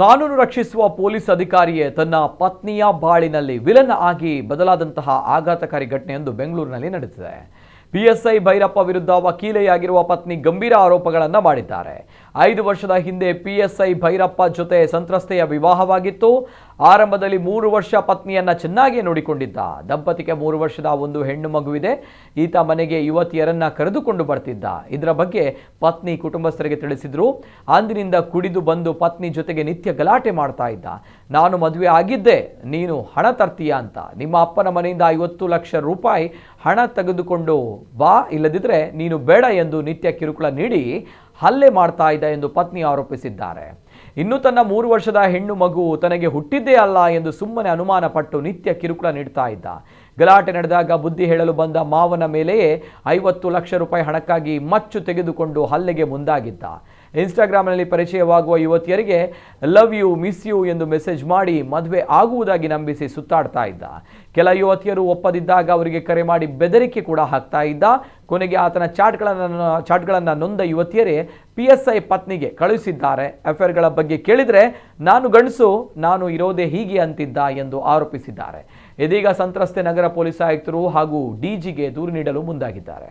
ಕಾನೂನು ರಕ್ಷಿಸುವ ಪೊಲೀಸ್ ಅಧಿಕಾರಿಯೇ ತನ್ನ ಪತ್ನಿಯ ಬಾಳಿನಲ್ಲಿ ವಿಲನ್ ಆಗಿ ಬದಲಾದಂತಹ ಆಘಾತಕಾರಿ ಘಟನೆಯೊಂದು ಬೆಂಗಳೂರಿನಲ್ಲಿ ನಡೆದಿದೆ. ಪಿಎಸ್ಐ ಭೈರಪ್ಪ ವಿರುದ್ಧ ವಕೀಲೆಯಾಗಿರುವ ಪತ್ನಿ ಗಂಭೀರ ಆರೋಪಗಳನ್ನು ಮಾಡಿದ್ದಾರೆ. 5 ವರ್ಷದ ಹಿಂದೆ ಪಿಎಸ್ಐ ಭೈರಪ್ಪ ಜೊತೆ ಸಂತ್ರಸ್ತೆಯ ವಿವಾಹವಾಗಿತ್ತು. ಆರಂಭದಲ್ಲಿ 3 ವರ್ಷ ಪತ್ನಿಯನ್ನ ಚೆನ್ನಾಗಿ ನೋಡಿಕೊಂಡಿದ್ದ. ದಂಪತಿಗೆ 3 ವರ್ಷದ ಒಂದು ಹೆಣ್ಣು ಮಗುವಿದೆ. ಈತ ಮನೆಗೆ ಯುವತಿಯರನ್ನ ಕರೆದುಕೊಂಡು ಬರ್ತಿದ್ದ. ಇದರ ಬಗ್ಗೆ ಪತ್ನಿ ಕುಟುಂಬಸ್ಥರಿಗೆ ತಿಳಿಸಿದ್ರು. ಅಂದಿನಿಂದ ಕುಡಿದು ಬಂದು ಪತ್ನಿ ಜೊತೆಗೆ ನಿತ್ಯ ಗಲಾಟೆ ಮಾಡ್ತಾ ಇದ್ದ. ನಾನು ಮದುವೆ ಆಗಿದ್ದೆ, ನೀನು ಹಣ ತರ್ತೀಯ ಅಂತ. ನಿಮ್ಮ ಅಪ್ಪನ ಮನೆಯಿಂದ 50 ಲಕ್ಷ ರೂಪಾಯಿ ಹಣ ತೆಗೆದುಕೊಂಡು ಬಾ, ಇಲ್ಲದಿದ್ರೆ ನೀನು ಬೇಡ ಎಂದು ನಿತ್ಯ ಕಿರುಕುಳ ನೀಡಿ ಹಲ್ಲೆ ಮಾಡ್ತಾ ಇದ್ದ ಎಂದು ಪತ್ನಿ ಆರೋಪಿಸಿದ್ದಾರೆ. ಇನ್ನು ತನ್ನ 3 ವರ್ಷದ ಹೆಣ್ಣು ಮಗು ತನಗೆ ಹುಟ್ಟಿದ್ದೇ ಅಲ್ಲ ಎಂದು ಸುಮ್ಮನೆ ಅನುಮಾನ ಪಟ್ಟು ನಿತ್ಯ ಕಿರುಕುಳ ನೀಡ್ತಾ ಇದ್ದ. ಗಲಾಟೆ ನಡೆದಾಗ ಬುದ್ಧಿ ಹೇಳಲು ಬಂದ ಮಾವನ ಮೇಲೆಯೇ 50 ಲಕ್ಷ ರೂಪಾಯಿ ಹಣಕ್ಕಾಗಿ ಮಚ್ಚು ತೆಗೆದುಕೊಂಡು ಹಲ್ಲೆಗೆ ಮುಂದಾಗಿದ್ದ. ಇನ್ಸ್ಟಾಗ್ರಾಮ್ನಲ್ಲಿ ಪರಿಚಯವಾಗುವ ಯುವತಿಯರಿಗೆ ಲವ್ ಯು, ಮಿಸ್ ಯು ಎಂದು ಮೆಸೇಜ್ ಮಾಡಿ ಮದುವೆ ಆಗುವುದಾಗಿ ನಂಬಿಸಿ ಸುತ್ತಾಡ್ತಾ ಇದ್ದ. ಕೆಲ ಯುವತಿಯರು ಒಪ್ಪದಿದ್ದಾಗ ಅವರಿಗೆ ಕರೆ ಮಾಡಿ ಬೆದರಿಕೆ ಕೂಡ ಹಾಕ್ತಾ ಇದ್ದ. ಕೊನೆಗೆ ಆತನ ಚಾಟ್ಗಳನ್ನು ನೊಂದ ಯುವತಿಯರೇ ಪಿಎಸ್ಐ ಪತ್ನಿಗೆ ಕಳುಹಿಸಿದ್ದಾರೆ. ಅಫೇರ್ಗಳ ಬಗ್ಗೆ ಕೇಳಿದರೆ ನಾನು ಗಂಡಸು, ನಾನು ಇರೋದೇ ಹೀಗೆ ಅಂತಿದ್ದ ಎಂದು ಆರೋಪಿಸಿದ್ದಾರೆ. ಇದೀಗ ಸಂತ್ರಸ್ತೆ ನಗರ ಪೊಲೀಸ್ ಆಯುಕ್ತರು ಹಾಗೂ ಡಿಜಿಗೆ ದೂರು ನೀಡಲು ಮುಂದಾಗಿದ್ದಾರೆ.